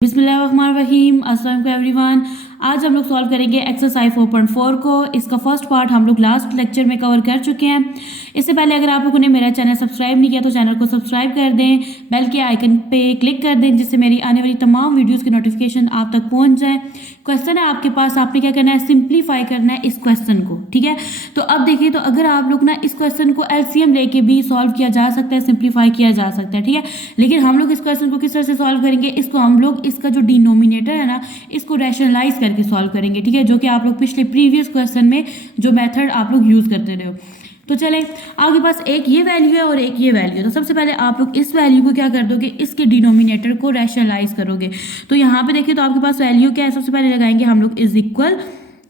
बिस्मिल्लाहिर्रहमानिर्रहीम। अस्सलाम वालेकुम एवरीवन। आज हम लोग सॉल्व करेंगे एक्सरसाइज 4.4 को। इसका फर्स्ट पार्ट हम लोग लास्ट लेक्चर में कवर कर चुके हैं। इससे पहले अगर आप लोगों ने मेरा चैनल सब्सक्राइब नहीं किया तो चैनल को सब्सक्राइब कर दें, बेल के आइकन पे क्लिक कर दें जिससे मेरी आने वाली तमाम वीडियोस की नोटिफिकेशन आप तक पहुंच जाए। क्वेश्चन है आपके पास, आपने क्या करना है, सिंप्लीफाई करना है इस क्वेश्चन को। ठीक है, तो अब देखिए, तो अगर आप लोग ना इस क्वेश्चन को एलसीएम लेके भी सॉल्व किया जा सकता है, सिंप्लीफाई किया जा सकता है। ठीक है, लेकिन हम लोग इस क्वेश्चन को किस तरह से सॉल्व करेंगे, इसको हम लोग इसका जो डिनोमिनेटर है ना, इसको रैशनलाइज करके सॉल्व करेंगे। ठीक है, जो कि आप लोग पिछले प्रीवियस क्वेश्चन में जो मेथड आप लोग यूज करते रहे हो। तो चले, आपके पास एक ये वैल्यू है और एक ये वैल्यू है। तो सबसे पहले आप लोग इस वैल्यू को क्या कर दोगे, इसके डिनोमिनेटर को रैशनलाइज करोगे। तो यहाँ पे देखिए, तो आपके पास वैल्यू क्या है, सबसे पहले लगाएंगे हम लोग is equal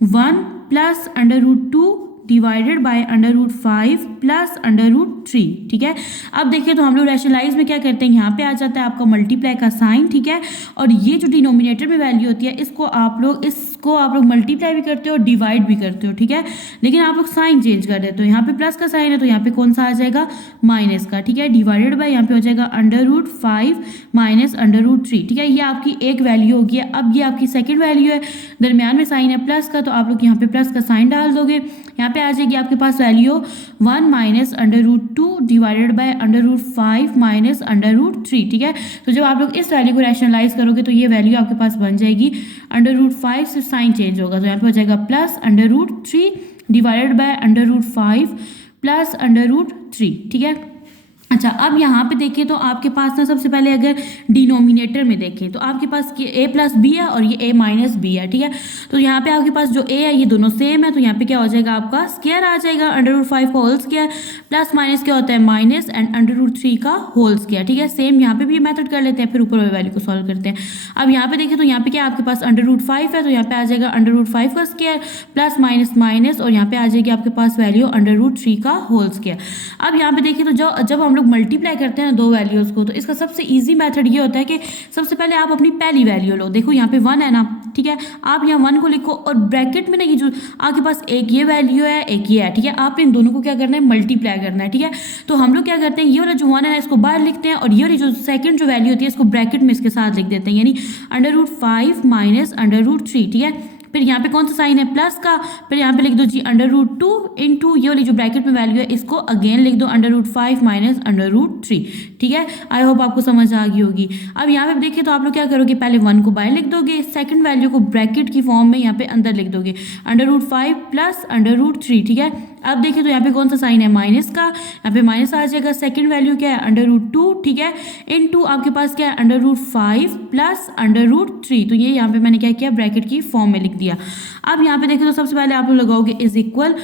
1 plus √2 divided by √5 plus √3। ठीक है, अब देखिए, तो हम लोग रैशनलाइज में क्या करते हैं, यहाँ पे आ जाता है आपका मल्टीप्लाई का साइन। ठीक है, और ये जो डिनोमिनेटर में वैल्यू होती है, इसको आप लोग मल्टीप्लाई भी करते हो और डिवाइड भी करते हो। ठीक है, लेकिन आप लोग साइन चेंज कर देते हो। यहाँ पे प्लस का साइन है तो यहाँ पे कौन सा आ जाएगा, माइनस का। ठीक है, डिवाइडेड बाय यहाँ पे हो जाएगा √5 माइनस √3। ठीक है, ये आपकी एक वैल्यू होगी। अब ये आपकी सेकेंड वैल्यू है, दरमियान में साइन है प्लस का, तो आप लोग यहाँ पे प्लस का साइन डाल दोगे। यहाँ पे आ जाएगी आपके पास value 1 minus √2 divided by √5 minus √3। ठीक है, तो जब आप लोग इस वैल्यू को रैशनलाइज करोगे तो ये वैल्यू आपके पास बन जाएगी √5 से साइन चेंज होगा, तो यहाँ पे हो जाएगा प्लस √3 डिवाइडेड बाय √5 प्लस √3। ठीक है, अच्छा, अब यहाँ पे देखिए, तो आपके पास ना सबसे पहले अगर डिनोमिनेटर में देखें तो आपके पास a प्लस बी है और ये a माइनस बी है। ठीक है, तो यहाँ पे आपके पास जो a है ये दोनों सेम है, तो यहाँ पे क्या हो जाएगा, आपका स्क्वायर आ जाएगा, √5 का होल स्क्वायर प्लस माइनस क्या होता है, माइनस एंड √3 का होल स्क्वायर। ठीक है, सेम यहाँ पे भी मेथड कर लेते हैं, फिर ऊपर वाली वैल्यू को सॉल्व करते हैं। अब यहाँ पे देखिए, तो यहाँ पे क्या आपके पास √5 है, तो यहाँ पे आ जाएगा √5 का स्क्वायर प्लस माइनस माइनस, और यहाँ पे आ जाएगी आपके पास वैल्यू √3 का होल स्क्वायर। अब यहाँ पे देखिए, तो जब हम लोग मल्टीप्लाई करते हैं ना दो वैल्यूज को, तो इसका सबसे इजी मेथड ये होता है कि सबसे पहले आप अपनी पहली वैल्यू लो। देखो यहाँ पे 1 है ना, ठीक है, आप यहाँ 1 को लिखो और ब्रैकेट में ना ये जो आपके पास एक ये वैल्यू है, एक ये है। ठीक है, आप इन दोनों को क्या करना है, मल्टीप्लाई करना है। ठीक है, तो हम लोग क्या करते हैं, ये वाला जो 1 है ना, इसको बाहर लिखते हैं, और ये वाली जो सेकंड जो वैल्यू होती है इसको ब्रैकेट में इसके साथ लिख देते हैं, यानी √5 माइनस √3। ठीक है, फिर यहाँ पे कौन सा साइन है, प्लस का, फिर यहाँ पे लिख दो जी √2 इंटू ये वाली जो ब्रैकेट में वैल्यू है इसको अगेन लिख दो √5 माइनस √3। ठीक है, आई होप आपको समझ आ गई होगी। अब यहाँ पे देखिए, तो आप लोग क्या करोगे, पहले 1 को बाहर लिख दोगे, सेकंड वैल्यू को ब्रैकेट की फॉर्म में यहाँ पे अंदर लिख दोगे, √5 प्लस √3। ठीक है, अब देखिए, तो यहाँ पे कौन सा साइन है, माइनस का, यहाँ पे माइनस आ जाएगा। सेकंड वैल्यू क्या है, √2। ठीक है, इनटू आपके पास क्या है, √5 प्लस √3, तो ये यहाँ पे मैंने क्या किया, ब्रैकेट की फॉर्म में लिख दिया। अब यहाँ पे देखिए, तो सबसे पहले आप लोग लगाओगे इज इक्वल,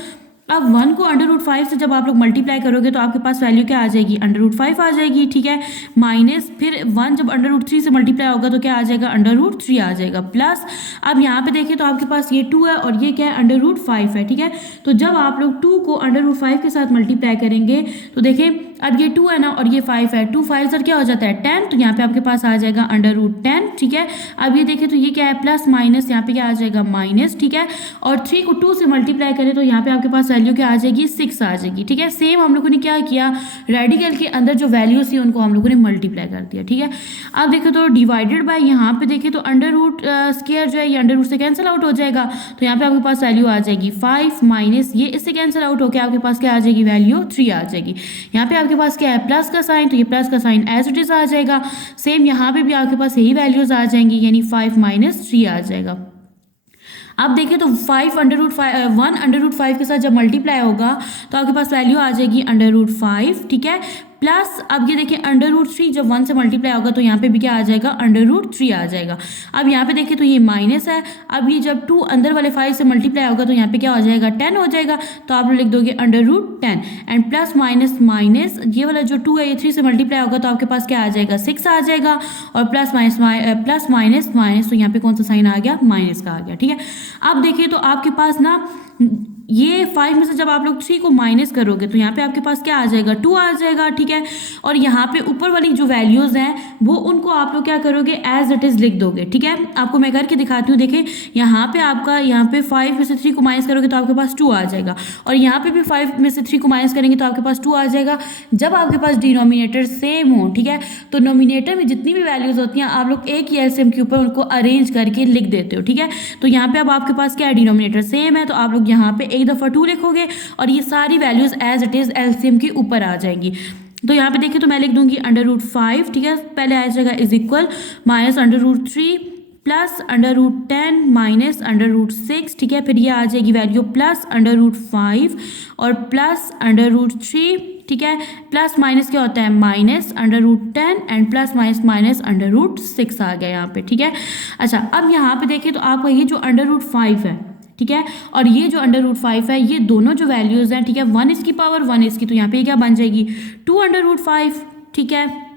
अब 1 को √5 से जब आप लोग मल्टीप्लाई करोगे तो आपके पास वैल्यू क्या आ जाएगी, √5 आ जाएगी। ठीक है, माइनस, फिर 1 जब √3 से मल्टीप्लाई होगा तो क्या आ जाएगा, √3 आ जाएगा, प्लस। अब यहाँ पे देखिए, तो आपके पास ये 2 है और ये क्या है, √5 है। ठीक है, तो जब आप लोग 2 को √5 के साथ मल्टीप्लाई करेंगे तो देखें, अब ये 2 है ना और ये 5 है, 2 5 सर क्या हो जाता है, 10, तो यहाँ पे आपके पास आ जाएगा √10। ठीक है, अब ये देखिए, तो ये क्या है, प्लस माइनस, यहाँ पे क्या आ जाएगा, माइनस। ठीक है, और 3 को 2 से मल्टीप्लाई करें तो यहाँ पे आपके पास वैल्यू क्या आ जाएगी, 6 आ जाएगी। ठीक है, सेम हम लोगों ने क्या किया, रेडिकल के अंदर जो वैल्यूज थी उनको हम लोगों ने मल्टीप्लाई कर दिया। ठीक है, अब देखो, तो डिवाइडेड बाय यहाँ पे देखिए, तो अंडर रूट स्क्वायर जो है ये अंडर रूट से कैंसिल आउट हो जाएगा, तो यहाँ पे आपके पास वैल्यू आ जाएगी 5 माइनस ये इससे कैंसिल आउट होकर आपके पास क्या आ जाएगी, वैल्यू 3 आ जाएगी। यहाँ पे आपके पास क्या है, प्लस का साइन, तो ये प्लस का साइन एज इट इज आ जाएगा। सेम यहाँ पे भी आपके पास यही वैल्यूज आ जाएंगी, यानी 5 माइनस 3 आ जाएगा। अब देखिए, तो 1 √5 के साथ जब मल्टीप्लाई होगा तो आपके पास वैल्यू आ जाएगी √5। ठीक है, प्लस अब ये देखिए √3 जब 1 से मल्टीप्लाई होगा तो यहाँ पे भी क्या आ जाएगा, √3 आ जाएगा। अब यहाँ पे देखिए, तो ये माइनस है, अब ये जब 2 अंदर वाले 5 से मल्टीप्लाई होगा तो यहाँ पे क्या हो जाएगा, 10 हो जाएगा, तो आप लोग लिख दोगे √10 एंड प्लस माइनस माइनस, ये वाला जो 2 है ये 3 से मल्टीप्लाई होगा तो आपके पास क्या आ जाएगा, 6 आ जाएगा, और प्लस माइनस माइनस, तो यहाँ पे कौन सा साइन आ गया, माइनस का आ गया। ठीक है, अब देखिए, तो आपके पास ना ये 5 में से जब आप लोग 3 को माइनस करोगे तो यहाँ पे आपके पास क्या आ जाएगा, 2 आ जाएगा, ठीक है। और यहाँ पे ऊपर वाली जो वैल्यूज़ हैं वो उनको आप लोग क्या करोगे, एज इट इज़ लिख दोगे, ठीक है। आपको मैं करके दिखाती हूँ। देखिए यहाँ पे आपका, यहाँ पे 5 में से 3 को माइनस करोगे तो आपके पास 2 आ जाएगा, और यहाँ पे भी 5 में से 3 को माइनस करेंगे तो आपके पास 2 आ जाएगा। जब आपके पास डिनोमिनेटर सेम हो, ठीक है, तो नोमिनेटर में जितनी भी वैल्यूज़ होती हैं आप लोग एक ही एलसीएम के ऊपर उनको अरेंज करके लिख देते हो, ठीक है। तो यहाँ पे अब आपके पास क्या है, डिनोमिनेटर सेम है, तो आप लोग यहाँ पे एक दफ़ा 2 लिखोगे और ये सारी values as it is LCM के ऊपर आ जाएंगी। तो यहाँ पे देखिए तो मैं लिख दूंगी √5, ठीक है, पहले आ जाएगा is equal minus √3 plus √10 minus √6, ठीक है। फिर ये आ जाएगी वैल्यू प्लस √5 और प्लस √3, ठीक है। प्लस माइनस क्या होता है, माइनस √10 एंड प्लस माइनस √6 आ गया यहाँ पे, ठीक है। अच्छा अब यहाँ पे देखिए तो आपका ये जो √5 है, ठीक है, और ये जो √5 है, ये दोनों जो वैल्यूज़ हैं, ठीक है, 1 इसकी पावर 1 इसकी, तो यहाँ पे क्या बन जाएगी 2 √5, ठीक है।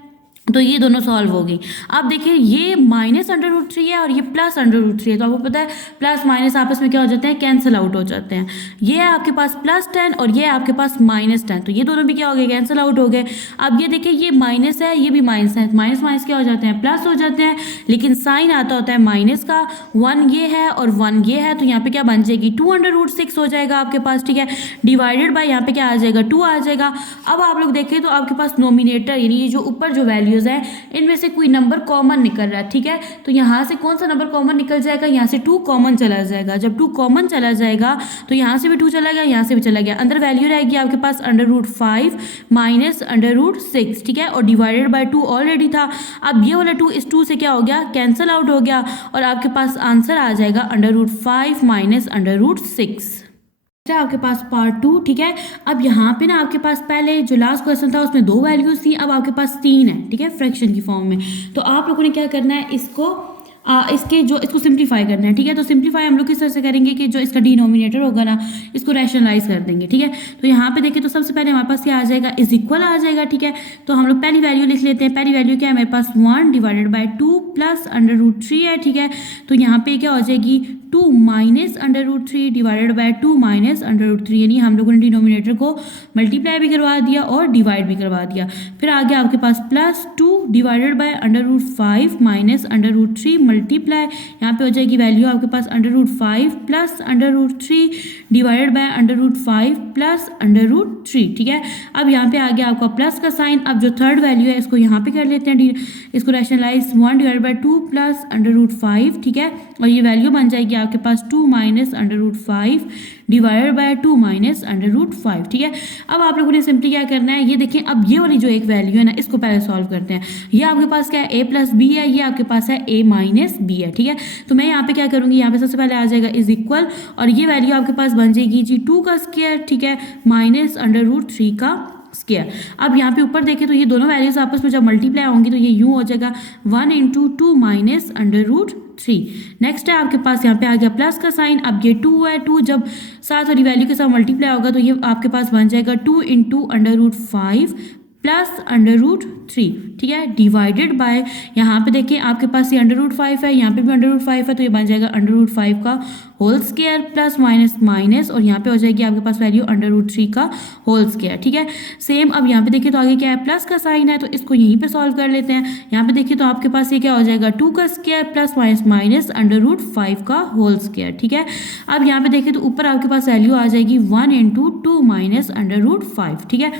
तो ये दोनों सॉल्व हो गई। अब देखिए ये माइनस √3 है और ये प्लस √3 है, तो आपको पता है प्लस माइनस आपस में क्या हो जाते हैं, कैंसिल आउट हो जाते हैं। ये है आपके पास +10 और ये है आपके पास -10, तो ये दोनों भी क्या हो गए, कैंसिल आउट हो गए। अब ये देखिए ये माइनस है, ये भी माइनस है, माइनस माइनस क्या हो जाते हैं, प्लस हो जाते हैं, लेकिन साइन आता होता है माइनस का। 1 ये है और 1 ये है, तो यहाँ पे क्या बन जाएगी 2 √6 हो जाएगा आपके पास, ठीक है, डिवाइडेड बाय यहाँ पे क्या आ जाएगा 2 आ जाएगा। अब आप लोग देखें तो आपके पास नोमिनेटर यानी ये जो ऊपर जो वैल्यूज है इनमें से कोई नंबर कॉमन निकल रहा है, ठीक है। तो यहाँ से कौन सा नंबर कॉमन निकल जाएगा, यहाँ से 2 कॉमन चला जाएगा। जब 2 कॉमन चला जाएगा तो यहाँ से भी 2 चला गया, यहाँ से भी चला गया, अंदर वैल्यू रहेगी आपके पास √5 माइनस √6, ठीक है, और डिवाइडेड बाय 2 ऑलरेडी था। अब ये वाला 2 इस 2 से क्या हो गया, कैंसिल आउट हो गया, और आपके पास आंसर आ जाएगा √5 माइनस √6। आपके पास पार्ट 2, ठीक है। अब यहाँ पे ना आपके पास पहले जो लास्ट क्वेश्चन था उसमें 2 वैल्यूज थी, अब आपके पास 3 है, ठीक है, फ्रैक्शन की फॉर्म में। तो आप लोगों ने क्या करना है, इसको सिंप्लीफाई करना है, ठीक है। तो सिंप्लीफाई हम लोग किस तरह से करेंगे कि जो इसका डिनोमिनेटर होगा ना इसको रैशनलाइज कर देंगे, ठीक है। तो यहाँ पे देखिए तो सबसे पहले हमारे पास क्या आ जाएगा, इज इक्वल आ जाएगा, ठीक है। तो हम लोग पहली वैल्यू लिख लेते हैं। पहली वैल्यू क्या है मेरे पास, 1 डिवाइडेड बाय 2 प्लस √3 है, ठीक है। तो यहाँ पे क्या हो जाएगी 2 माइनस √3 डिवाइडेड बाय 2 माइनस √3, यानी हम लोगों ने डिनोमिनेटर को मल्टीप्लाई भी करवा दिया और डिवाइड भी करवा दिया। फिर आगे आपके पास plus 2 divided by √5 minus √3 multiply, यहाँ पे हो जाएगी वैल्यू आपके पास √5 प्लस √3 डिवाइडेड बाय √5 प्लस √3, ठीक है। अब यहाँ पे आ गया आपका प्लस का साइन। अब जो थर्ड वैल्यू है इसको यहाँ पे कर लेते हैं, इसको रैशनलाइज 1 डिवाइडेड बाय 2 प्लस √5, ठीक है, और ये वैल्यू बन जाएगी आपके पास 2 माइनस √5 डिवाइडेड बाय 2 माइनस √5, ठीक है। अब आप लोगों ने सिंपली क्या करना है, ये देखें अब ये वाली जो एक वैल्यू है ना इसको पहले सॉल्व करते हैं। ये आपके पास क्या है, a प्लस बी है, ये आपके पास है a माइनस बी है, ठीक है। तो मैं यहाँ पे क्या करूँगी, यहाँ पे सबसे पहले आ जाएगा इज इक्वल, और ये वैल्यू आपके पास बन जाएगी जी 2 का स्क्वायर, ठीक है, माइनस √3 का स्क्वायर। अब यहाँ पे ऊपर देखें तो ये दोनों वैल्यूज आपस में जब मल्टीप्लाई होंगी तो ये यूं हो जाएगा 1 × 2 माइनस √3। नेक्स्ट है आपके पास यहाँ पे आ गया प्लस का साइन। अब ये 2 है, 2 जब साथ वाली वैल्यू के साथ मल्टीप्लाई होगा तो ये आपके पास बन जाएगा 2 × √5 प्लस √3, ठीक है, डिवाइडेड बाय, यहाँ पे देखिए आपके पास ये √5 है, यहाँ पे भी √5 है, तो ये बन जाएगा √5 का whole square plus minus minus, और यहाँ पे हो जाएगी आपके पास वैल्यू √3 का होल स्क्वायर, ठीक है। सेम अब यहाँ पे देखिए तो आगे क्या है, प्लस का साइन है, तो इसको यहीं पे सॉल्व कर लेते हैं। यहाँ पे देखिए तो आपके पास ये क्या हो जाएगा 2 का स्क्वायर प्लस माइनस माइनस √5 का होल स्क्वायर, ठीक है। अब यहाँ पे देखिए तो ऊपर आपके पास वैल्यू आ जाएगी 1 × 2 माइनस √5, ठीक है।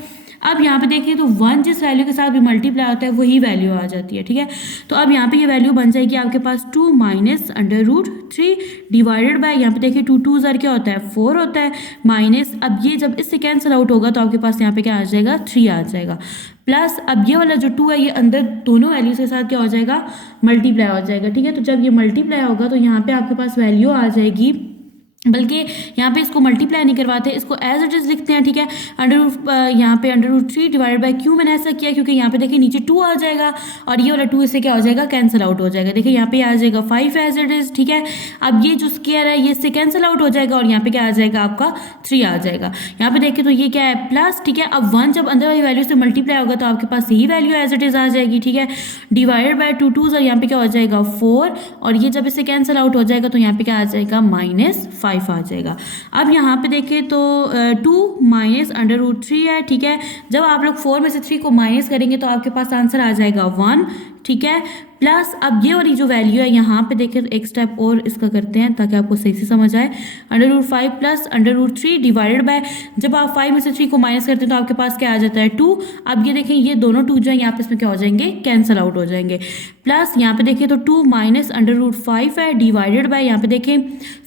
अब यहाँ पे देखिए तो 1 जिस वैल्यू के साथ भी मल्टीप्लाई होता है वही वैल्यू आ जाती है, ठीक है। तो अब यहाँ पे ये वैल्यू बन जाएगी आपके पास 2 माइनस √3 डिवाइडेड बाय, यहाँ पे देखिए 2 2 ज़र क्या होता है 4 होता है, माइनस, अब ये जब इससे कैंसिल आउट होगा तो आपके पास यहाँ पे क्या आ जाएगा 3 आ जाएगा, प्लस अब ये वाला जो 2 है ये अंदर दोनों वैल्यूज के साथ क्या हो जाएगा मल्टीप्लाई हो जाएगा, ठीक है। तो जब ये मल्टीप्लाई होगा तो यहाँ पे आपके पास वैल्यू आ जाएगी, बल्कि यहाँ पे इसको मल्टीप्लाई नहीं करवाते, इसको एज इट इज़ लिखते हैं, ठीक है। यहाँ पे √3 डिवाइडेड बाय क्यों मैंने ऐसा किया, क्योंकि यहाँ पे देखिए नीचे 2 आ जाएगा और ये वाला 2 इससे क्या हो जाएगा कैंसिल आउट हो जाएगा। देखिए यहाँ पे आ जाएगा 5 एज इट इज़, ठीक है। अब ये जो स्क्वायर है ये इससे कैंसिल आउट हो जाएगा और यहाँ पे क्या आ जाएगा आपका 3 आ जाएगा। यहाँ पे देखिए तो ये क्या है प्लस, ठीक है। अब 1 जब अंदर वाली वैल्यू से मल्टीप्लाई होगा तो आपके पास यही वैल्यू एज इट इज़ आ जाएगी, ठीक है। डिवाइडेड बाय 2 2 और यहाँ पे क्या हो जाएगा 4, और ये जब इससे कैंसिल आउट हो जाएगा तो यहाँ पे क्या आ जाएगा -5 5 आ जाएगा। अब यहाँ पे देखें तो 2 माइनस अंडर रूट 3 है, ठीक है। जब आप लोग 4 में से 3 को माइनस करेंगे तो आपके पास आंसर आ जाएगा 1, ठीक है। प्लस अब ये वाली जो वैल्यू है यहाँ पे देखिए एक स्टेप और इसका करते हैं ताकि आपको सही से समझ आए। Under root 5 plus under root 3 divided by, जब आप 5 में से 3 को माइनस करते हैं तो आपके पास क्या आ जाता है 2। अब ये देखें ये दोनों 2 जो है यहाँ पे इसमें क्या हो जाएंगे, कैंसिल आउट हो जाएंगे। प्लस यहाँ पे देखिए तो 2 माइनस अंडर रूट 5 है डिवाइडेड बाय, यहाँ पे देखें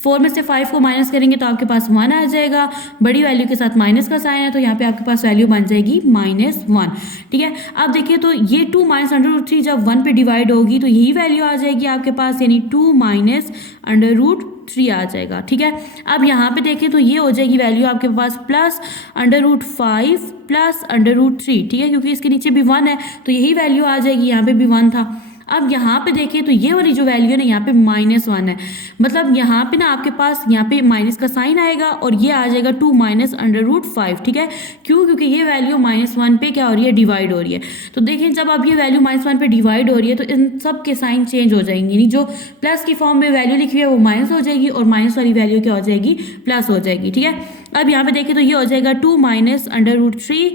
4 में से 5 को माइनस करेंगे तो आपके पास 1 आ जाएगा, बड़ी वैल्यू के साथ माइनस का साइन है तो यहाँ पे आपके पास वैल्यू बन जाएगी -1, ठीक है। अब देखिए तो ये 2 माइनस अंडर रूट 3 जब 1 पे डिवाइड होगी तो यही वैल्यू आ जाएगी आपके पास, यानी 2 माइनस अंडर रूट 3 आ जाएगा, ठीक है। अब यहाँ पे देखें तो ये हो जाएगी वैल्यू आपके पास plus under root 5 plus under root 3, ठीक है, क्योंकि इसके नीचे भी 1 है तो यही वैल्यू आ जाएगी, यहाँ पे भी 1 था। अब यहाँ पे देखिए तो ये वाली जो वैल्यू है ना यहाँ पे -1 है, मतलब यहाँ पे ना आपके पास यहाँ पे माइनस का साइन आएगा और ये आ जाएगा 2 माइनस अंडर रूट 5, ठीक है। क्यों? क्योंकि ये वैल्यू -1 पे क्या हो रही है, डिवाइड हो रही है। तो देखें जब अब ये वैल्यू -1 पे डिवाइड हो रही है तो इन सब के साइन चेंज हो जाएंगे, यानी जो प्लस की फॉर्म में वैल्यू लिखी हुई है वो माइनस हो जाएगी और माइनस वाली वैल्यू क्या हो जाएगी, प्लस हो जाएगी, ठीक है। अब यहाँ पे देखिए तो ये हो जाएगा 2 minus under root 3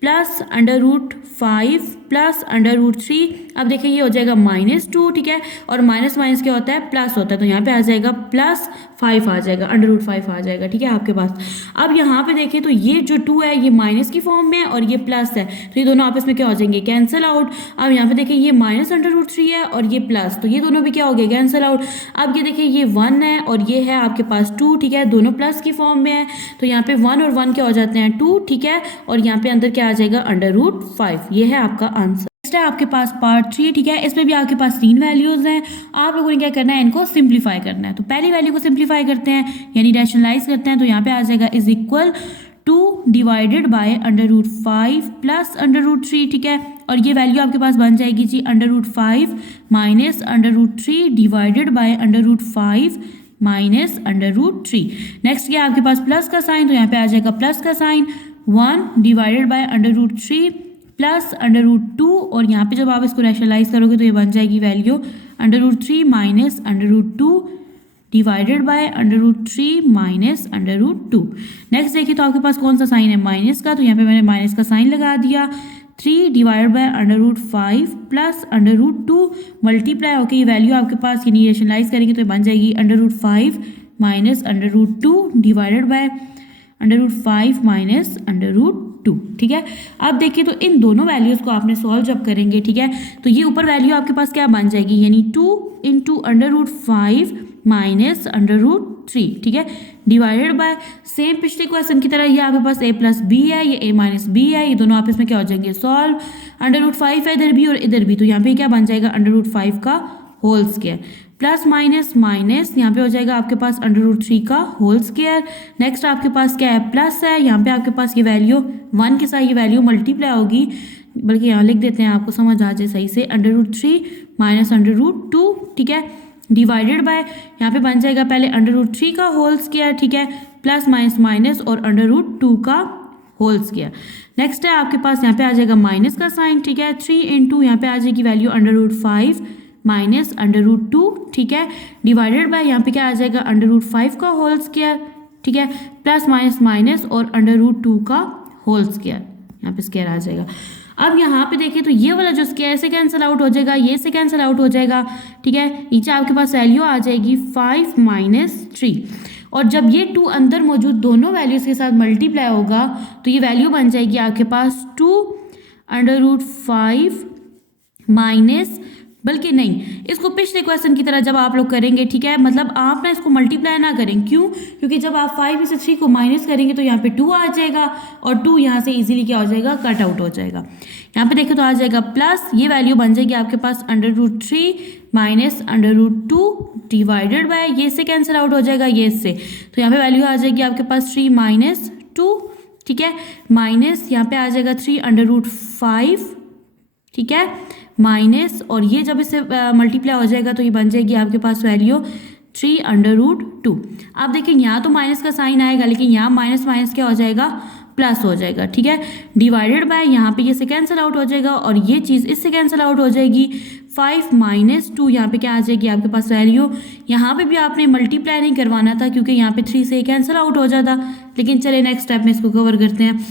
plus under root 5 plus under root 3। अब देखिए ये हो जाएगा -2, ठीक है, और माइनस माइनस क्या होता है, प्लस होता है, तो यहाँ पे आ जाएगा +5 आ जाएगा, अंडर रूट 5 आ जाएगा, ठीक है आपके पास। अब यहाँ पे देखिए तो ये जो 2 है ये माइनस की फॉर्म में है और ये प्लस है, तो ये दोनों आपस में क्या हो जाएंगे, कैंसिल आउट। अब यहाँ पे देखिए ये माइनस अंडर रूट 3 है और ये प्लस, तो ये दोनों भी क्या हो गए, कैंसिल आउट। अब ये देखिए ये 1 है और ये है आपके पास 2, ठीक है, दोनों प्लस की फॉर्म में है, तो यहाँ पे 1 और 1 क्या हो जाते हैं 2, ठीक है, और यहाँ पे अंदर क्या आ जाएगा, अंडर रूट 5। ये है आपका आंसर। नेक्स्ट है आपके पास पार्ट 3, ठीक है, इसमें भी आपके पास 3 वैल्यूज हैं। आप लोगों ने क्या करना है, इनको सिंप्लीफाई करना है। तो पहली वैल्यू को सिंप्लीफाई करते हैं यानी रैशनलाइज करते हैं, तो यहाँ पे आ जाएगा is equal 2 divided by under root 5 plus under root 3, ठीक है, और ये वैल्यू आपके पास बन जाएगी जी under root 5 minus under root 3 divided by under root 5 minus under root 3। Next क्या आपके पास प्लस का साइन, तो यहाँ पे आ जाएगा प्लस का sign 1 divided by under root 3 plus under root 2, और यहाँ पे जब आप इसको रैशनलाइज करोगे तो ये बन जाएगी value under root 3 minus under root 2 divided by under root 3 minus under root 2। Next देखिए तो आपके पास कौन सा साइन है, माइनस का, तो यहाँ पे मैंने माइनस का साइन लगा दिया। 3 divided by under root 5 plus under root 2 multiply होकर ये वैल्यू आपके पास यानी रैशनलाइज करेंगे तो ये बन जाएगी under root 5 minus under root 2 divided by under root 5 minus under root 2, ठीक है। अब देखिए तो इन दोनों वैल्यूज को आपने सॉल्व जब करेंगे, ठीक है, तो ये ऊपर वैल्यू आपके पास क्या बन जाएगी, यानी 2 into under root 5 minus under root 3, ठीक है, डिवाइडेड बाय सेम पिछले क्वेश्चन की तरह ये आपके पास a प्लस बी है, ये a माइनस बी है, ये दोनों आपस में क्या हो जाएंगे, सॉल्व। अंडर रूट 5 है इधर भी और इधर भी, तो यहाँ पे क्या बन जाएगा, अंडर रूट 5 का whole square plus minus minus यहाँ पे हो जाएगा आपके पास अंडर रूट 3 का होल स्क्वायर। नेक्स्ट आपके पास क्या है, प्लस है, यहाँ पे आपके पास ये वैल्यू 1 के साथ ये वैल्यू मल्टीप्लाई होगी, बल्कि यहाँ लिख देते हैं आपको समझ आ जाए सही से, under root 3 minus under root 2, ठीक है, डिवाइडेड बाय यहाँ पे बन जाएगा पहले अंडर रूट 3 का होल स्क्वायर, ठीक है, प्लस माइनस माइनस और अंडर रूट 2 का होल स्क्वायर। नेक्स्ट है आपके पास यहाँ पे आ जाएगा माइनस का साइन, ठीक है, 3 इंटू यहाँ पे आ जाएगी value under root 5 minus under root 2, ठीक है, डिवाइडेड बाय यहाँ पे क्या आ जाएगा अंडर रूट 5 का होल स्क्वायर, ठीक है, प्लस माइनस माइनस और अंडर रूट 2 का होल स्क्वायर, यहाँ पे स्क्वायर आ जाएगा। अब यहाँ पे देखिए तो ये वाला जो स्क्वायर से कैंसिल आउट हो जाएगा, ये से कैंसिल आउट हो जाएगा, ठीक है, नीचे आपके पास वैल्यू आ जाएगी 5 माइनस 3, और जब ये 2 अंदर मौजूद दोनों वैल्यूज के साथ मल्टीप्लाई होगा तो ये वैल्यू बन जाएगी आपके पास 2 अंडर रूट 5 माइनस, बल्कि नहीं, इसको पिछले क्वेश्चन की तरह जब आप लोग करेंगे, ठीक है, मतलब आप ना इसको मल्टीप्लाई ना करें, क्यों, क्योंकि जब आप 5 में से 3 को माइनस करेंगे तो यहाँ पे 2 आ जाएगा और 2 यहाँ से इजीली क्या हो जाएगा, कट आउट हो जाएगा। यहाँ पे देखो तो आ जाएगा प्लस, ये वैल्यू बन जाएगी आपके पास under root 3 minus under root 2 divided by ये से कैंसिल आउट हो जाएगा ये से, तो यहाँ पे वैल्यू आ जाएगी आपके पास 3 माइनस 2, ठीक है, माइनस यहाँ पे आ जाएगा 3 अंडर रूट 5, ठीक है, माइनस, और ये जब इससे मल्टीप्लाई हो जाएगा तो ये बन जाएगी आपके पास वैल्यू 3 अंडर रूट 2। आप देखिए यहाँ तो माइनस का साइन आएगा लेकिन यहाँ माइनस माइनस क्या हो जाएगा, प्लस हो जाएगा, ठीक है, डिवाइडेड बाय, यहाँ पे ये से कैंसिल आउट हो जाएगा और ये चीज़ इससे कैंसिल आउट हो जाएगी। 5 माइनस 2 यहाँ पे क्या आ जाएगी आपके पास वैल्यू। यहाँ पे भी आपने मल्टीप्लाई नहीं करवाना था क्योंकि यहाँ पे 3 से कैंसिल आउट हो जाता, लेकिन चले नेक्स्ट स्टेप में इसको कवर करते हैं।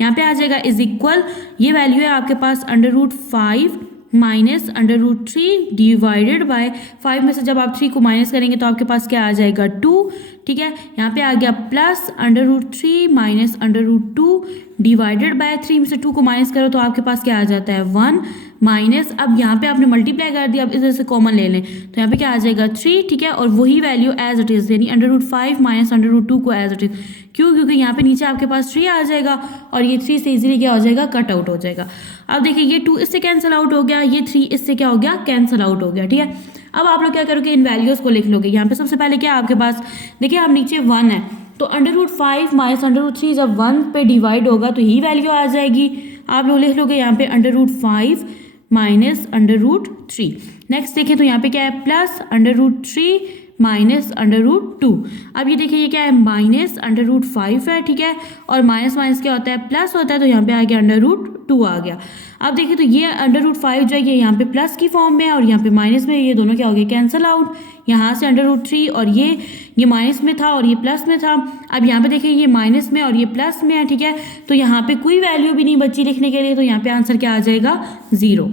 यहाँ पे आ जाएगा इज इक्वल, ये वैल्यू है आपके पास √5 माइनस √3 डिवाइडेड बाय 5 में से जब आप 3 को माइनस करेंगे तो आपके पास क्या आ जाएगा 2, ठीक है। यहाँ पे आ गया प्लस √3 माइनस √2 डिवाइडेड बाय 3 में से 2 को माइनस करो तो आपके पास क्या आ जाता है 1 माइनस, अब यहाँ पे आपने मल्टीप्लाई कर दिया, अब इधर से कॉमन ले लें तो यहाँ पे क्या आ जाएगा 3, ठीक है, और वही वैल्यू एज इट इज़ यानी √5 माइनस √2 को एज इट इज़, क्यों, क्योंकि यहाँ पे नीचे आपके पास 3 आ जाएगा और ये 3 से इजीली क्या हो जाएगा कट आउट हो जाएगा। अब देखिए ये 2 इससे कैंसिल आउट हो गया, ये 3 इससे क्या हो गया कैंसिल आउट हो गया, ठीक है। अब आप लोग क्या करोगे, इन वैल्यूज़ को लिख लोगे। यहाँ पे सबसे पहले क्या आपके पास, देखिए आप नीचे 1 है तो √5 माइनस √3 जब 1 पे डिवाइड होगा तो यही वैल्यू आ जाएगी। आप लोग लिख लोगे यहाँ पे √5 माइनस √3। नेक्स्ट देखिए तो यहाँ पे क्या है प्लस √3 माइनस √2। अब ये देखिए ये क्या है माइनस √5 है, ठीक है, और माइनस माइनस क्या होता है प्लस होता है, तो यहाँ पे आ गया √2 आ गया। अब देखिए तो ये √5 जो है ये यहाँ पे प्लस की फॉर्म में है और यहाँ पे माइनस में, ये दोनों क्या हो गए कैंसिल आउट। यहाँ से √3 और ये माइनस में था और ये प्लस में था। अब यहाँ पे देखिए ये माइनस में और ये प्लस में है, ठीक है, तो यहाँ पे कोई वैल्यू भी नहीं बची लिखने के लिए, तो यहाँ पे आंसर क्या आ जाएगा 0।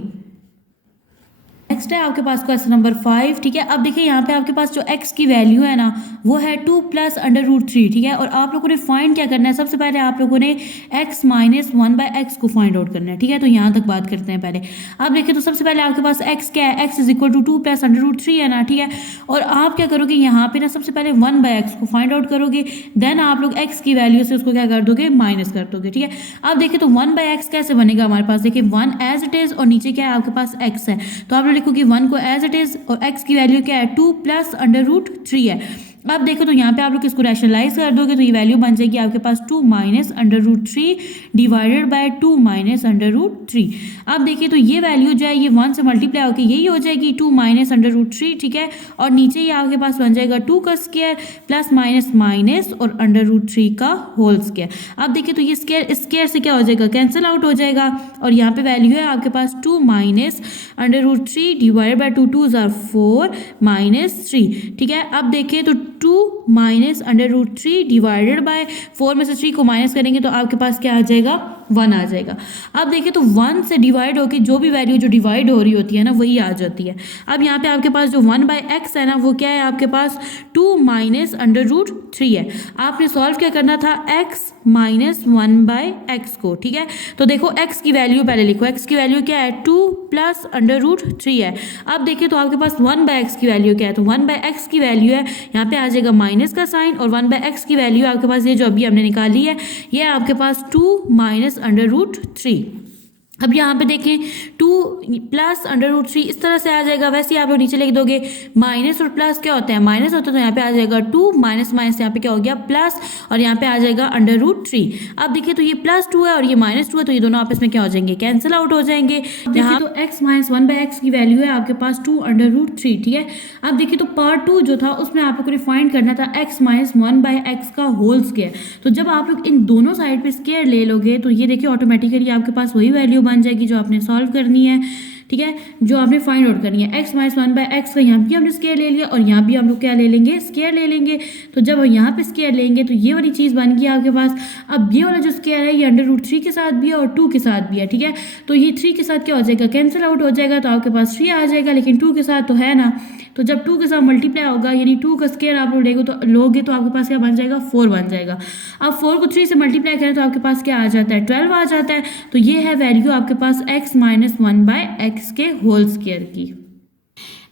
नेक्स्ट है आपके पास क्वेश्चन नंबर 5, ठीक है। अब देखिए यहाँ पे आपके पास जो x की वैल्यू है ना वो है 2 प्लस √3, ठीक है, और आप लोगों ने फाइंड क्या करना है, सबसे पहले आप लोगों ने x माइनस 1/x को फाइंड आउट करना है, ठीक है। तो यहाँ तक बात करते हैं पहले। अब देखिए तो सबसे पहले आपके पास x क्या है, x is equal to 2 plus √3 है ना, ठीक है, और आप क्या करोगे यहाँ पे ना सबसे पहले 1/x को फाइंड आउट करोगे, देन आप लोग x की वैल्यू से उसको क्या कर दोगे माइनस कर दोगे, ठीक है। अब देखिए तो 1/x कैसे बनेगा हमारे पास, देखिए 1 एज इट इज और नीचे क्या है आपके पास x है, तो आप लोग लिखोगे 1 को एज इट इज और x की वैल्यू क्या है 2 प्लस √3 है। अब देखो तो यहाँ पे आप लोग इसको रैशनलाइज कर दोगे तो ये वैल्यू बन जाएगी आपके पास 2 माइनस √3 डिवाइडेड बाय 2 माइनस √3। अब देखिए तो ये वैल्यू जो है ये 1 से मल्टीप्लाई होकर यही हो जाएगी 2 माइनस √3, ठीक है, और नीचे ये आपके पास बन जाएगा 2 का स्क्वायर प्लस माइनस माइनस और √3 का होल स्क्वायर। अब देखिए तो ये स्क्वायर से क्या हो जाएगा कैंसिल आउट हो जाएगा और यहाँ पे वैल्यू है आपके पास 2 minus √3 divided bye 2 2 jar 4 minus 3, ठीक है। अब देखिए तो 2 माइनस √3 डिवाइडेड बाय 4 में से 3 को माइनस करेंगे तो आपके पास क्या आ जाएगा 1 आ जाएगा। अब देखिए तो 1 से डिवाइड होकर जो भी वैल्यू जो डिवाइड हो रही होती है ना वही आ जाती है। अब यहाँ पे आपके पास जो 1/x है ना वो क्या है आपके पास 2 माइनस √3 है। आपने सॉल्व क्या करना था x माइनस 1/x को, ठीक है। तो देखो x की वैल्यू पहले लिखो, x की वैल्यू क्या है 2 प्लस √3 है। अब देखिए तो आपके पास 1/x की वैल्यू क्या है, तो 1/x की वैल्यू है यहाँ पे आ जाएगा माइनस का साइन और 1/x की वैल्यू आपके पास ये जो अभी हमने निकाली है ये आपके पास 2 माइनस √3। अब यहाँ पे देखें 2 प्लस √3 इस तरह से आ जाएगा, वैसे ही आप लोग नीचे लिख दोगे माइनस और प्लस क्या होता है माइनस होता है, तो यहाँ पे आ जाएगा 2 माइनस माइनस यहाँ पे क्या हो गया प्लस और यहाँ पे आ जाएगा √3। अब देखिए तो ये +2 है और ये -2 है तो ये दोनों आपस में क्या हो जाएंगे कैंसिल आउट हो जाएंगे। यहाँ तो x माइनस 1/x की वैल्यू है आपके पास 2 √3, ठीक है। अब देखिए तो पार्ट 2 जो था उसमें आप लोगों ने फाइंड करना था x माइनस 1/x का होल स्क्वायर। तो जब आप लोग इन दोनों साइड पे स्क्वायर ले लोगे तो ये देखिए ऑटोमेटिकली आपके पास वही वैल्यू बन जाएगी जो आपने सॉल्व करनी है, ठीक है, जो आपने फाइंड आउट करनी है। x माइनस 1/x का यहाँ भी हमने स्क्वायर ले लिया और यहाँ भी हम लोग क्या ले लेंगे स्क्वायर ले लेंगे। तो जब यहाँ पे स्क्वायर लेंगे तो ये वाली चीज़ बन गई आपके पास। अब ये वाला जो स्क्वायर है ये √3 के साथ भी है और 2 के साथ भी है, ठीक है। तो ये 3 के साथ क्या हो जाएगा कैंसिल आउट हो जाएगा तो आपके पास 3 आ जाएगा, लेकिन 2 के साथ तो है ना, तो जब 2 के साथ मल्टीप्लाई होगा यानी 2 का स्क्वायर आप लोगे तो आपके पास क्या बन जाएगा 4 बन जाएगा। अब 4 को 3 से मल्टीप्लाई करें तो आपके पास क्या आ जाता है 12 आ जाता है। तो ये है वैल्यू आपके पास x माइनस 1/x के होल स्क्वायर की।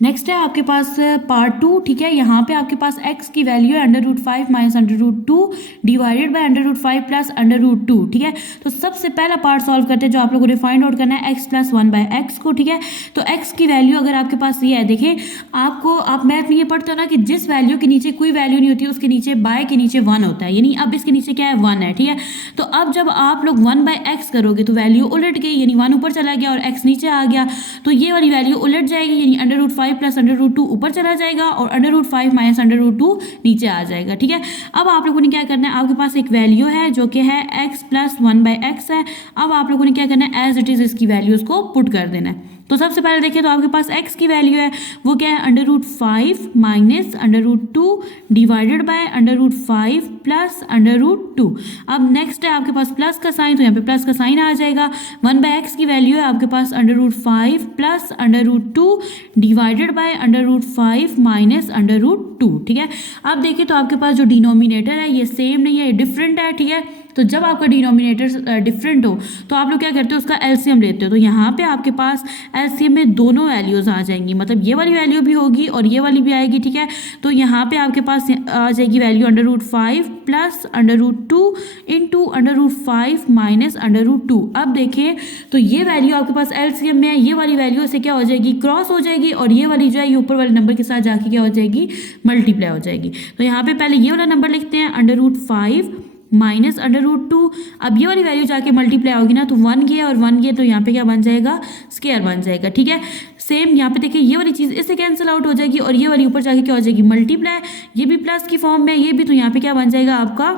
नेक्स्ट है आपके पास पार्ट 2, ठीक है। यहाँ पे आपके पास x की वैल्यू है √5 माइनस √2 डिवाइडेड बाय √5 प्लस √2, ठीक है। तो सबसे पहला पार्ट सॉल्व करते हैं जो आप लोगों ने फाइंड आउट करना है x प्लस 1/x को, ठीक है। तो x की वैल्यू अगर आपके पास ये है, देखें आप मैथ में ये पढ़ते हो ना कि जिस वैल्यू के नीचे कोई वैल्यू नहीं होती उसके नीचे बाय के नीचे 1 होता है, यानी अब इसके नीचे क्या है 1 है, ठीक है। तो अब जब आप लोग 1/x करोगे तो वैल्यू उलट गई, यानी 1 ऊपर चला गया और x नीचे आ गया, तो ये वाली वैल्यू उलट जाएगी, यानी √5 5 प्लस √2 ऊपर चला जाएगा और √5 माइनस √2 नीचे आ जाएगा। ठीक है, अब आप लोगों ने क्या करना है, आपके पास एक वैल्यू है जो कि है x प्लस 1/x है। अब आप लोगों ने क्या करना है, एज इट इज़ इसकी वैल्यूज़ को पुट कर देना है। तो सबसे पहले देखिए तो आपके पास x की वैल्यू है वो क्या है, √5 माइनस √2 डिवाइडेड बाय √5 प्लस √2। अब नेक्स्ट है आपके पास प्लस का साइन, तो यहाँ पे प्लस का साइन आ जाएगा। 1/x की वैल्यू है आपके पास √5 प्लस √2 डिवाइडेड बाय √5 माइनस √2। ठीक है, अब देखिए तो आपके पास जो डिनोमिनेटर है ये सेम नहीं है, ये डिफरेंट है। ठीक है, तो जब आपका डिनोमिनेटर डिफरेंट हो तो आप लोग क्या करते हो, उसका एलसीएम लेते हो। तो यहाँ पे आपके पास एलसीएम में दोनों वैल्यूज आ जाएंगी, मतलब ये वाली वैल्यू भी होगी और ये वाली भी आएगी। ठीक है, तो यहाँ पे आपके पास आ जाएगी वैल्यू √5 प्लस √2 इंटू √5 माइनस √2। अब देखें तो ये वैल्यू आपके पास एलसीएम में है, ये वाली वैल्यू से क्या हो जाएगी, क्रॉस हो जाएगी और ये वाली जो है ये ऊपर वाले नंबर के साथ जाके क्या हो जाएगी, मल्टीप्लाई हो जाएगी। तो यहाँ पे पहले ये वाला नंबर लिखते हैं √5 माइनस √2। अब ये वाली वैल्यू जाके मल्टीप्लाई होगी ना, तो 1 गया और 1 गया, तो यहाँ पे क्या बन जाएगा, स्क्वायर बन जाएगा। ठीक है, सेम यहाँ पे देखिए ये वाली चीज़ इससे कैंसिल आउट हो जाएगी और ये वाली ऊपर जाके क्या हो जाएगी, मल्टीप्लाई। ये भी प्लस की फॉर्म में, ये भी, तो यहाँ पे क्या बन जाएगा, आपका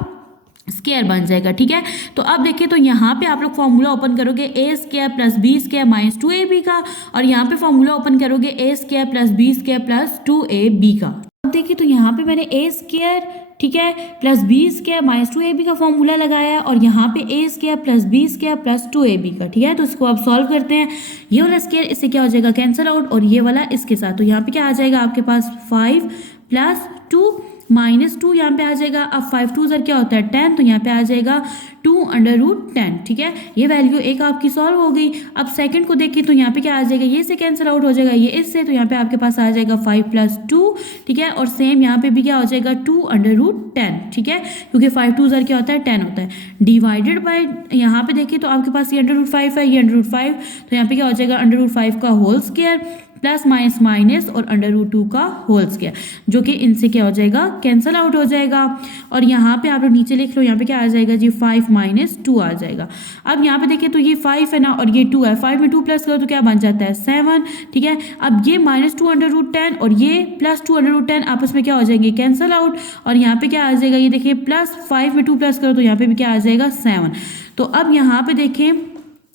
स्क्वायर बन जाएगा। ठीक है, तो अब देखिए तो यहाँ पे आप लोग फॉर्मूला ओपन करोगे a² plus b² minus 2ab का, और यहाँ पे फॉर्मूला ओपन करोगे a² plus b² plus 2ab का। अब देखिए तो यहाँ पे मैंने a², ठीक है, प्लस b² माइनस 2ab का फॉर्मूला लगाया और यहाँ पे a² plus b² plus 2ab का। ठीक है, तो इसको आप सॉल्व करते हैं। ये वाला स्क्वायर इससे क्या हो जाएगा, कैंसिल आउट, और ये वाला इसके साथ, तो यहाँ पे क्या आ जाएगा आपके पास 5 प्लस 2 माइनस 2 यहाँ पे आ जाएगा। अब 5 2 क्या होता है 10, तो यहाँ पे आ जाएगा 2√10। ठीक है, ये वैल्यू एक आपकी सॉल्व हो गई। अब सेकंड को देखिए तो यहाँ पे क्या आ जाएगा, ये से कैंसिल आउट हो जाएगा, ये इससे, तो यहाँ पे आपके पास आ जाएगा 5 प्लस 2। ठीक है, और सेम यहाँ पे भी क्या हो जाएगा 2√10। ठीक है, क्योंकि 5 2 क्या होता है 10 होता है, डिवाइडेड बाय यहाँ पे देखिए तो आपके पास ये √5 है, ये √5, तो यहाँ पे क्या हो जाएगा √5 का whole square plus minus minus और √2 का होल स्क्वायर, जो कि इनसे क्या हो जाएगा, कैंसिल आउट हो जाएगा। और यहाँ पे आप लोग नीचे लिख लो, यहाँ पे क्या आ जाएगा जी, 5 माइनस 2 आ जाएगा। अब यहाँ पे देखिए तो ये 5 है ना और ये 2 है, 5 में 2 प्लस करो तो क्या बन जाता है 7। ठीक है, अब ये माइनस 2√10 और ये प्लस 2√10 आपस में क्या हो जाएंगे, कैंसिल आउट, और यहाँ पे क्या आ जाएगा, ये देखिए प्लस 5 में 2 प्लस करो तो यहाँ पे भी क्या आ जाएगा 7। तो अब यहाँ पे देखें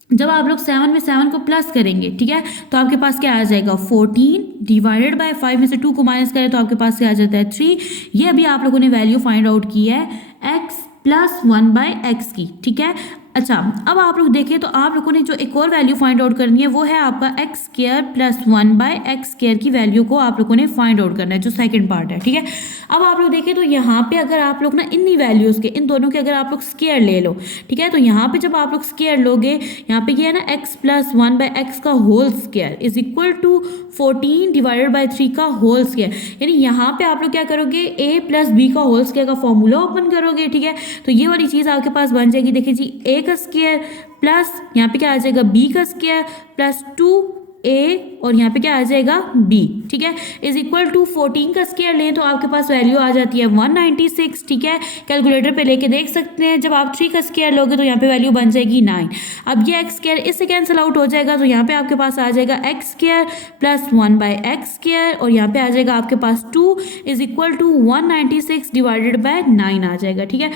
जब आप लोग 7 में 7 को प्लस करेंगे, ठीक है, तो आपके पास क्या आ जाएगा 14 डिवाइडेड बाय 5 में से 2 को माइनस करें तो आपके पास क्या आ जाता है 3। ये अभी आप लोगों ने वैल्यू फाइंड आउट की है x प्लस 1/x की। ठीक है, अच्छा अब आप लोग देखें तो आप लोगों ने जो एक और वैल्यू फाइंड आउट करनी है वो है आपका x² प्लस 1/x² की वैल्यू को आप लोगों ने फाइंड आउट करना है, जो सेकंड पार्ट है। ठीक है, अब आप लोग देखें तो यहाँ पे अगर आप लोग ना इन्हीं वैल्यूज़ के, इन दोनों के अगर आप लोग स्क्वायर ले लो, ठीक है, तो यहाँ पे जब आप लोग स्क्वायर लोगे, यहाँ पे ये है ना x प्लस 1/x का whole square is equal to 14 divided by 3 का होल स्क्वायर, यानी यहाँ पे आप लोग क्या करोगे, a प्लस b का होल स्क्वायर का फॉर्मूला ओपन करोगे। ठीक है, तो ये वाली चीज़ आपके पास बन जाएगी, देखिए जी a का स्क्वायर प्लस यहाँ पे क्या आ जाएगा b का स्क्वायर प्लस 2a और यहाँ पे क्या आ जाएगा b। ठीक है, इज इक्वल टू 14 का स्क्वायर लें तो आपके पास वैल्यू आ जाती है 196। ठीक है, कैलकुलेटर पे लेके देख सकते हैं। जब आप 3 का स्क्वायर लोगे तो यहाँ पे वैल्यू बन जाएगी 9। अब ये एक्स स्क्वायर इससे कैंसिल आउट हो जाएगा, तो यहाँ पे आपके पास आ जाएगा x square plus 1/x square और यहाँ पे आ जाएगा आपके पास 2 is equal to 196 divided by 9 आ जाएगा। ठीक है,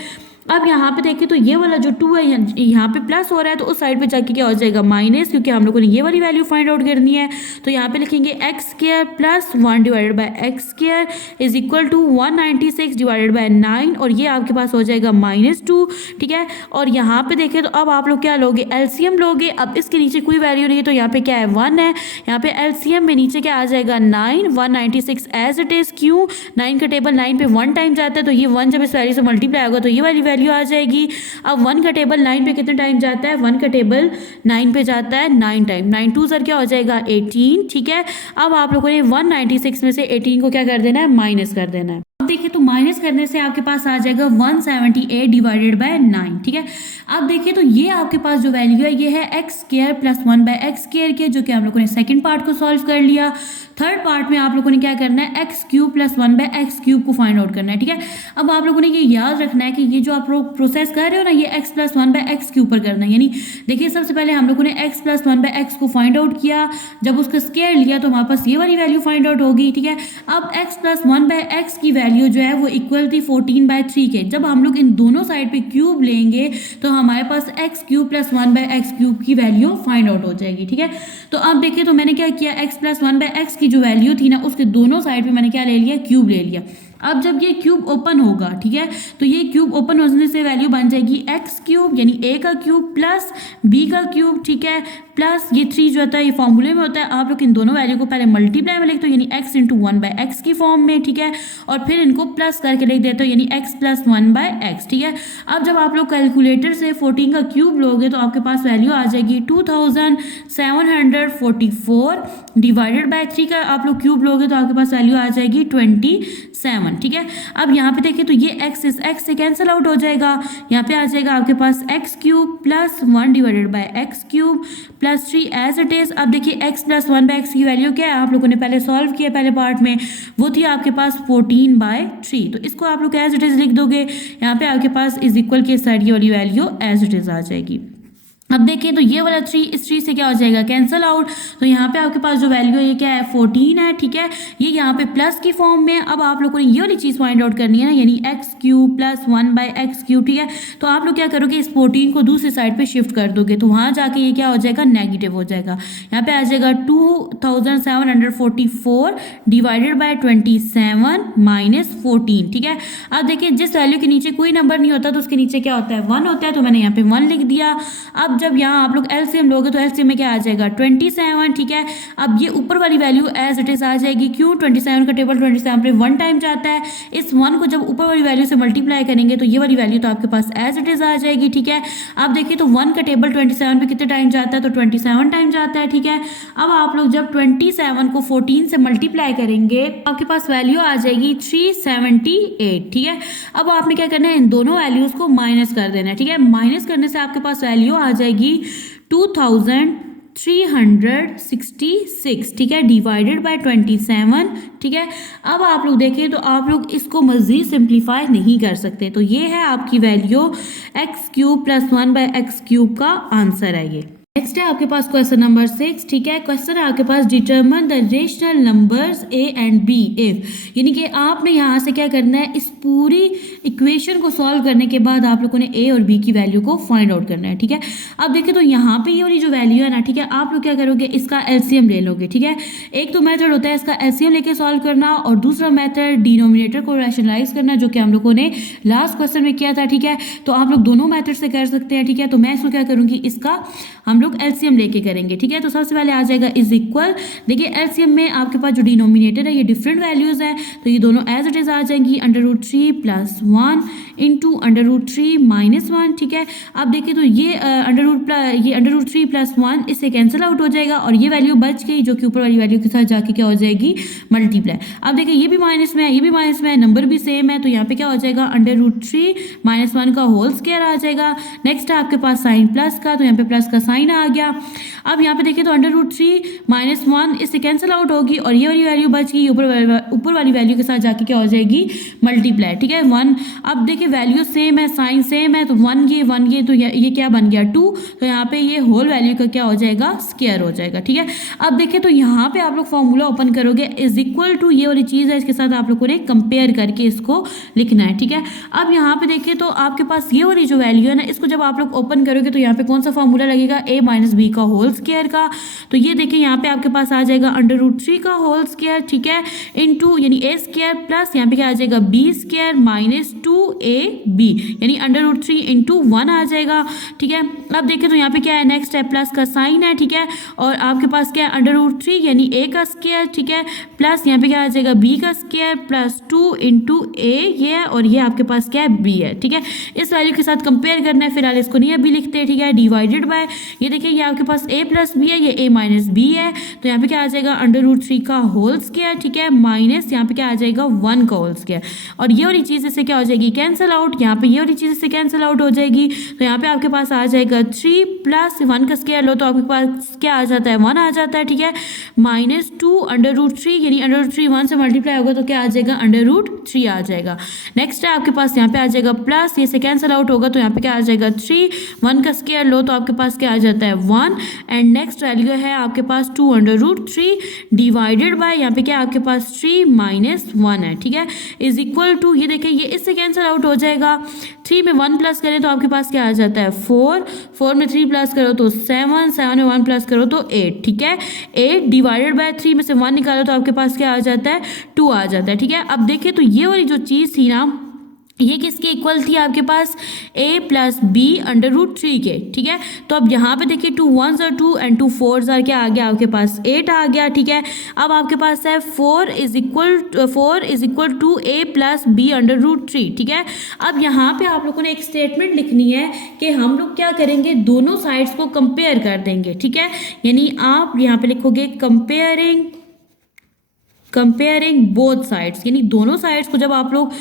अब यहाँ पे देखिए तो ये वाला जो 2 है यहाँ पे प्लस हो रहा है, तो उस साइड पे जाके क्या हो जाएगा माइनस, क्योंकि हम लोगों ने ये वाली वैल्यू फाइंड आउट करनी है। तो यहाँ पे लिखेंगे x square plus 1 divided by x square is equal to 196 divided by 9 और ये आपके पास हो जाएगा -2। ठीक है, और यहाँ पे देखें तो अब आप लोग क्या लोगे, एलसीएम लोगे। अब इसके नीचे कोई वैल्यू नहीं है तो यहाँ पे क्या है 1 है, यहाँ पे एलसीएम में नीचे क्या आ जाएगा 9, 196 एज इट इज। क्यों, 9 का टेबल 9 पे 1 टाइम जाता है, तो ये 1 जब इस वैल्यू से मल्टीप्लाई होगा तो ये वाली वैल्यू आ जाएगी। अब 1 का टेबल 9 पे कितने टाइम जाता है, 1 का टेबल 9 पे जाता है 9 टाइम, 9 2 सर क्या हो जाएगा 18। ठीक है, अब आप लोगों ने 196 में से 18 को क्या कर देना है, माइनस कर देना है। अब देखिए तो माइनस करने से आपके पास आ जाएगा 178 डिवाइडेड बाय 9। ठीक है, अब देखिए तो ये आपके पास जो वैल्यू है ये है x square plus 1/x square के, जो कि हम लोगों ने सेकंड पार्ट को सॉल्व कर लिया। थर्ड पार्ट में आप लोगों ने क्या करना है, एक्स क्यूब प्लस 1/x³ को फाइंड आउट करना है। ठीक है, अब आप लोगों ने ये याद रखना है कि ये जो आप लोग प्रोसेस कर रहे हो ना, ये x प्लस 1/x के ऊपर करना है। यानी देखिए सबसे पहले हम लोगों ने x प्लस 1/x को फाइंड आउट किया, जब उसका स्क्वायर लिया तो हमारे पास ये वाली वैल्यू फाइंड आउट होगी। ठीक है, अब x प्लस 1/x की वैल्यू जो है वो इक्वल थी 14/3 के। जब हम लोग इन दोनों साइड पे क्यूब लेंगे तो हमारे पास x³ प्लस 1/x³ की वैल्यू फाइंड आउट हो जाएगी। ठीक है, तो अब देखिए तो मैंने क्या किया, x प्लस 1/x की जो वैल्यू थी ना उसके दोनों साइड पे मैंने क्या ले लिया, क्यूब ले लिया। अब जब ये क्यूब ओपन होगा, ठीक है, तो ये क्यूब ओपन होने से वैल्यू बन जाएगी x³ यानी a का क्यूब प्लस b का क्यूब, ठीक है, प्लस ये 3 जो होता है ये फॉर्मूले में होता है, आप लोग इन दोनों वैल्यू को पहले मल्टीप्लाई में लिखते हो यानी x इंटू 1/x की फॉर्म में। ठीक है, और फिर इनको प्लस करके लिख देते हो यानी x प्लस 1/x। ठीक है, अब जब आप लोग कैलकुलेटर से 14 का क्यूब लोगे तो आपके पास वैल्यू आ जाएगी 2744 डिवाइडेड बाय 3 का आप लोग क्यूब लोगे तो आपके पास वैल्यू आ जाएगी 27। ठीक है, अब यहाँ पे देखिए तो ये x इस x से कैंसिल आउट हो जाएगा, यहाँ पे आ जाएगा आपके पास x³ plus 1 divided by x³ plus 3 as it is. अब देखिए x प्लस 1/x की वैल्यू क्या है, आप लोगों ने पहले सॉल्व किया पहले पार्ट में, वो थी आपके पास 14/3। तो इसको आप लोग एज इट इज लिख दोगे, यहाँ पे आपके पास इज इक्वल की साइड ये वाली वैल्यू एज इट इज आ जाएगी। अब देखिए तो ये वाला 3 इस 3 से क्या हो जाएगा, कैंसिल आउट। तो यहाँ पे आपके पास जो वैल्यू है ये क्या है, 14 है। ठीक है, ये यहाँ पे प्लस की फॉर्म में। अब आप लोगों ने ये वाली चीज़ फाइंड आउट करनी है ना, यानी x³ प्लस 1/x³। ठीक है, तो आप लोग क्या करोगे, इस 14 को दूसरी साइड पे शिफ्ट कर दोगे तो वहाँ जाके ये क्या हो जाएगा, नेगेटिव हो जाएगा। यहाँ पे आ जाएगा 2744 डिवाइडेड बाय 27 माइनस 14। ठीक है, अब देखिए जिस वैल्यू के नीचे कोई नंबर नहीं होता तो उसके नीचे क्या होता है, 1 होता है, तो मैंने यहाँ पे 1 लिख दिया। अब जब यहाँ आप लोग एलसीएम लोगे तो एलसीएम में क्या आ जाएगा, 27। ठीक है, अब ये ऊपर वाली वैल्यू एज इट इज आ जाएगी, क्यों, 27 का टेबल 27 पे 1 टाइम जाता है। इस 1 को जब ऊपर वाली वैल्यू से मल्टीप्लाई करेंगे तो ये वाली वैल्यू तो आपके पास एज इट इज आ जाएगी। ठीक है, अब देखिए तो 1 का टेबल 27 पे कितने टाइम जाता है, तो 27 टाइम जाता है। ठीक है, अब आप लोग जब 27 को 14 से मल्टीप्लाई करेंगे आपके पास वैल्यू आ जाएगी 378। ठीक है, अब आपने क्या करना है, इन दोनों वैल्यूज को माइनस कर देना है। ठीक है, माइनस करने से आपके पास वैल्यू आ जाएगी 2366। ठीक है, डिवाइडेड बाय 27। ठीक है, अब आप लोग देखें तो आप लोग इसको मज़ीद सिंप्लीफाई नहीं कर सकते, तो ये है आपकी वैल्यू x³ प्लस 1/x³ का आंसर है ये। नेक्स्ट है आपके पास क्वेश्चन नंबर 6। ठीक है, क्वेश्चन है आपके पास determine the rational numbers a and b if, यानी कि आपने यहाँ से क्या करना है, इस पूरी इक्वेशन को सॉल्व करने के बाद आप लोगों ने a और b की वैल्यू को फाइंड आउट करना है। ठीक है, अब देखिए तो यहाँ पे ये वाली जो वैल्यू है ना, ठीक है, आप लोग क्या करोगे, इसका एलसीएम ले लोगे। ठीक है, एक तो मेथड होता है इसका एलसीएम लेके सॉल्व करना, और दूसरा मेथड डिनोमिनेटर को रैशनलाइज करना, जो कि हम लोगों ने लास्ट क्वेश्चन में किया था। ठीक है, तो आप लोग दोनों मेथड से कर सकते हैं। ठीक है, तो मैं इसको क्या करूँगी, इसका हम लोग एलसीएम लेके करेंगे। ठीक है, तो सबसे पहले आ जाएगा इज इक्वल, देखिए एलसीएम में आपके पास जो डिनोमिनेटर है ये डिफरेंट वैल्यूज है, तो ये दोनों एज इट इज आ जाएंगी √3 प्लस 1 इंटू √3 माइनस 1। ठीक है, अब देखिए तो ये √3 प्लस 1 इससे कैंसिल आउट हो जाएगा, और ये वैल्यू बच गई जो कि ऊपर वाली वैल्यू के साथ जाके क्या हो जाएगी, मल्टीप्लाई। अब देखिए ये भी माइनस में है, ये भी माइनस में है, नंबर भी सेम है, तो यहाँ पे क्या हो जाएगा, √3 माइनस 1 का होल स्क्वायर आ जाएगा। नेक्स्ट है आपके पास साइन प्लस का, तो यहाँ पे प्लस का साइन आ गया। अब यहाँ पे देखिए तो √3 माइनस 1 इससे कैंसिल आउट होगी, और ये वाली वैल्यू बच गई, ऊपर वाली वैल्यू के साथ जाके क्या हो जाएगी, मल्टीप्लाई। ठीक है, 1। अब देखिए वैल्यू सेम है, साइन सेम है, तो 1 ये तो ये क्या बन गया 2, तो यहाँ पे ये होल वैल्यू का क्या हो जाएगा, स्क्वायर हो जाएगा। ठीक है, अब देखिए तो यहाँ पे आप लोग फॉर्मूला ओपन करोगे, इज इक्वल टू ये वाली चीज़ है, इसके साथ आप लोगों ने कंपेयर करके इसको लिखना है। ठीक है, अब यहाँ पे देखिए तो आपके पास ये वाली जो वैल्यू है ना, इसको जब आप लोग ओपन करोगे तो यहाँ पे कौन सा फॉर्मूला लगेगा, a माइनस बी का होल स्क्वायर का। तो ये देखिए यहाँ पे आपके पास आ जाएगा √3 का होल स्क्वायर। ठीक है, इनटू यानी a स्क्वायर प्लस यहाँ पे क्या आ जाएगा, b स्क्वायर माइनस 2ab यानी √3 इंटू 1 आ जाएगा। ठीक है, अब देखिए तो यहाँ पे क्या है, नेक्स्ट है प्लस का साइन है। ठीक है, और आपके पास क्या है, √3 यानी a का स्क्वायर। ठीक है, प्लस यहाँ पे क्या आ जाएगा, b का स्क्वायर प्लस 2 इंटू a ये है, और ये आपके पास क्या है, b है। ठीक है, इस वैल्यू के साथ कंपेयर करना है, फिलहाल इसको नहीं अभी लिखते। ठीक है, डिवाइडेड बाय ये देखिए ये आपके पास a प्लस बी है, ये a माइनस बी है, तो यहाँ पे क्या आ जाएगा √3 का होल स्क्वायर, ठीक है, माइनस यहाँ पे क्या आ जाएगा 1 का होल स्क्वायर, और ये वाली चीज़ इससे क्या हो जाएगी कैंसिल आउट, यहाँ पे ये वाली चीज़ इससे कैंसिल आउट हो जाएगी, तो यहाँ पे आपके पास आ जाएगा 3 प्लस 1 का स्क्वायर लो तो आपके पास क्या आ जाता है 1 आ जाता है, ठीक है, माइनस 2 √3 यानी √3 1 से मल्टीप्लाई होगा तो क्या आ जाएगा √3 आ जाएगा। नेक्स्ट है आपके पास यहाँ पे आ जाएगा प्लस, ये से कैंसिल आउट होगा तो यहाँ पे क्या आ जाएगा 3, 1 का स्क्वायर लो तो आपके पास क्या आ जाता है 1, एंड नेक्स्ट वैल्यू है आपके पास 2 √3 डिवाइडेड बाय यहाँ पे क्या आपके पास 3 माइनस 1 है, ठीक है, इज इक्वल टू, ये देखिए ये इससे कैंसिल आउट हो जाएगा, 3 में 1 प्लस करें तो आपके पास क्या आ जाता है 4, 4 में 3 प्लस करो तो 7, 7 में 1 प्लस करो तो 8, ठीक है, 8 डिवाइडेड बाय 3 में से 1 निकालो तो आपके पास क्या आ जाता है 2 आ जाता है, ठीक है। अब देखिए तो ये वाली जो चीज़ थी ना ये किसके इक्वल थी आपके पास a प्लस बी √3 के, ठीक है, तो अब यहाँ पे देखिए 2 1s are 2 and 2 4s are क्या आ गया आपके पास 8 आ गया, ठीक है। अब आपके पास है 4 is equal to a plus B √3, ठीक है। अब यहाँ पे आप लोगों ने एक स्टेटमेंट लिखनी है कि हम लोग क्या करेंगे दोनों साइड्स को कंपेयर कर देंगे, ठीक है, यानी आप यहाँ पे लिखोगे कंपेयरिंग बोथ साइड्स, यानी दोनों साइड्स को जब आप लोग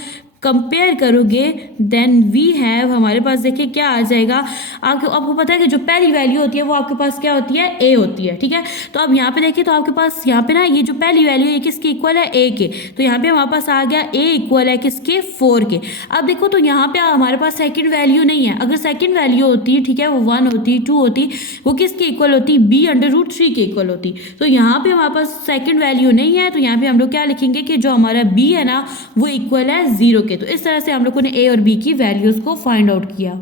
कंपेयर करोगे देन वी हैव, हमारे पास देखिए क्या आ जाएगा, आपको पता है कि जो पहली वैल्यू होती है वो आपके पास क्या होती है a होती है, ठीक है। तो अब यहाँ पे देखिए तो आपके पास यहाँ पे ना ये जो पहली वैल्यू है किसके इक्वल है a के, तो यहाँ पे हमारे पास आ गया a इक्वल है किसके 4 के। अब देखो तो यहाँ पे हमारे पास सेकंड वैल्यू नहीं है, अगर सेकंड वैल्यू होती, ठीक है, वो 1 होती 2 होती, वो किसके इक्वल होती b √3 के इक्वल होती, तो यहाँ पे हमारे पास सेकंड वैल्यू नहीं है, तो यहाँ पे हम लोग क्या लिखेंगे कि जो हमारा b है ना वो इक्वल है 0 के। तो इस तरह से हम लोगों ने a और b की वैल्यूज को फाइंड आउट किया।